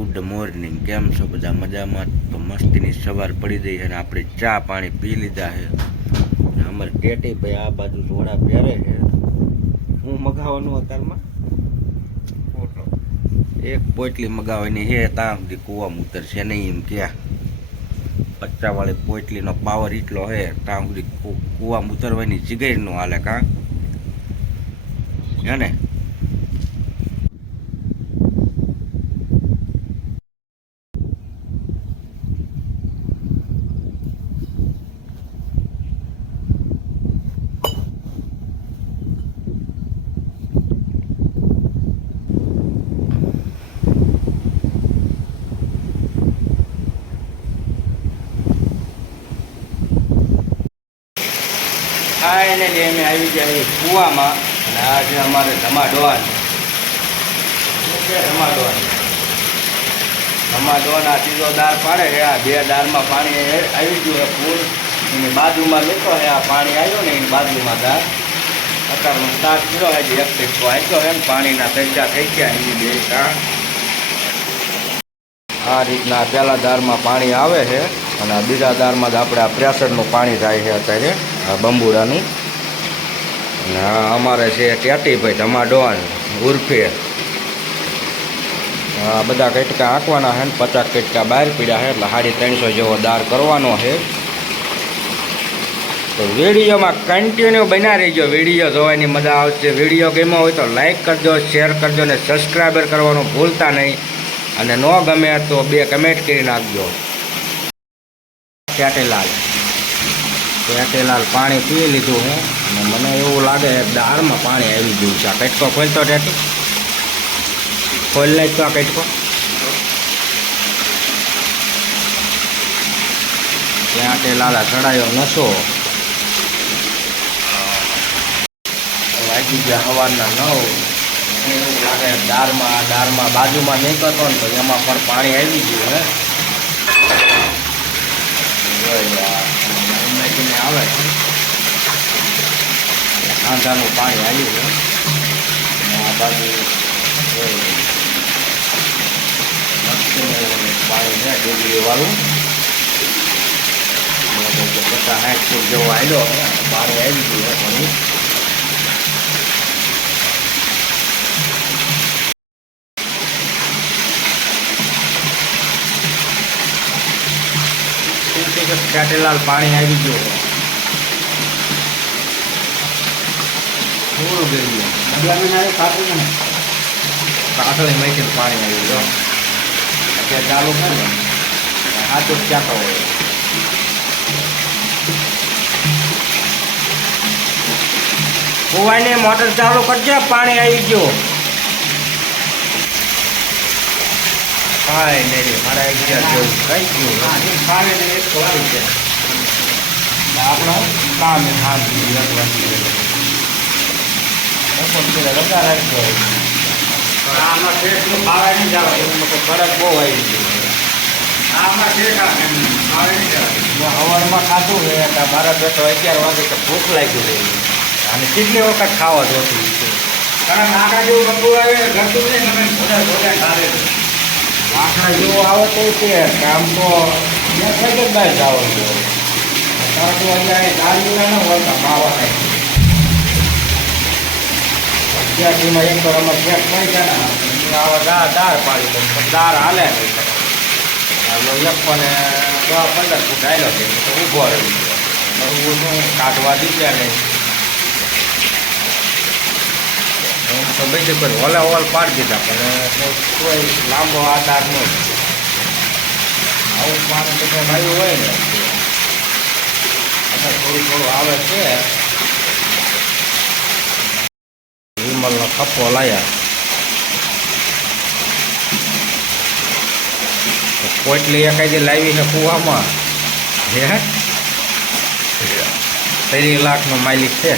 Good morning, કેમ છો બધા? મજામાં? તો મસ્તીની સવાર પડી ગઈ અને આપણે ચા પાણી પી લીધા છે. અમારે ટેટી ભાઈ આ બાજુ જોડા પહેરે છે. હું મગાવવાનું અત્યારમાં એક પોટલી મગાવવાની છે, ત્યાં સુધી કૂવામાં ઉતરશે નહીં એમ ક્યાં 50 વાળી પોટલીનો પાવર એટલો છે, ત્યાં સુધી કૂવામાં ઉતરવાની જગ્યા ન હાલે કાં હે ને? ફાઇનલી અમે આવી ગયા કૂવામાં અને આજે અમારે ધમાડોન આ ત્રીજો દાર પાડે છે. આ બે દારમાં પાણી આવી ગયું છે ફૂલ. એની બાજુમાં લેતો છે, આ પાણી આવ્યું ને એની બાજુમાં દાર અત્યારમાં સ્ટાર્ટ કર્યો છે. એક ટીપકો આપ્યો છે ને પાણીના તરજા થઈ ગયા એની બે કાં. આ રીતના પહેલા દારમાં પાણી આવે છે અને બીજા દારમાં જ આપણે આ પ્રેશરનું પાણી થાય છે અત્યારે આ બંબુડાનું. અને અમારે છે ટેટીભાઈ ધમાડોન ઉર્ફે બધા કટકા આંકવાના છે ને 50 કટકા બહાર પીડ્યા છે, એટલે 350 જેવો દાર કરવાનો છે. તો વિડીયોમાં કન્ટિન્યુ બના રહીજો, વિડીયો જોવાની મજા આવશે. વિડીયો ગમ્યો હોય તો લાઈક કરજો, શેર કરજો ને સબસ્ક્રાઈબર કરવાનું ભૂલતા નહીં. અને ન ગમે તો 2 કમેન્ટ કરી નાખજો. ટેટીલાલ પાણી પી લીધું હું અને મને એવું લાગે દાળમાં પાણી આવી ગયું છે. આ કટકો ખોલતો ટેટી ખોલ લે તો આ કટકો ટેટીલાલ ચડાયો નશો. વાગી ગયા સવારના 9. એવું લાગે દાળમાં બાજુમાં નીકળતો ને તો એમાં પણ પાણી આવી ગયું હે. આવે આંધાનું પાણી આવ્યું છે. આ બાજુ પાણી છે ડુંગળીવાળું 50-60 ફૂટ જેવો આવ્યો પાણી આવી ગયું છે ઘણું. ટેટીલાલ પાણી આવી ગયું થોડું ગયું કાકડી મેથી પાણી આવ્યું જો અત્યારે ચાલુ છે ને આ તો ક્યાં હોય. કુવાની મોટર ચાલુ કરજો, પાણી આવી ગયું. કાંઈ નહીં મારા 11 જેવું થઈ ગયું. આપણું કામ રજા રાખજો. આમાં ફેસનું ખાવા નહીં જાવ એવું ફરક બહુ આવી ગયો. સવારમાં ખાતું છે મારા પેટો 11 વાગે તો ભૂખ લાગી રહી અને કેટલી વખત ખાવા જોતું છે. કારણ આખા જેવું બધું આવે ઘરતું નહીં તમે આખા જેવું આવે તો તે કામ તો બહાર જવાનું જોઈએ. કારણ કે અહીંયા ગાડીઓના ન હોતા માવા થાય. અત્યારથીમાં એક તો અમે ચેક કરી જાય ને આવા દાર પાડી દઉં દાર હાલે નહીં. એક પણ 10-15 ફૂટ આવેલો છે તો ઊભો રહી ગયો. શું કાઢવા દીધા નહીં તો બીજું કોઈ હોલ પાડી દીધા પણ કોઈ લાંબો આધાર નહીં. આવું પાણી તો આવ્યું હોય ને થોડું આવે છે. વિમલનો ખપ્પો લાયા પોટલી એકાદી લાવી છે કૂવામાં. 3 લાખનો માલિક છે.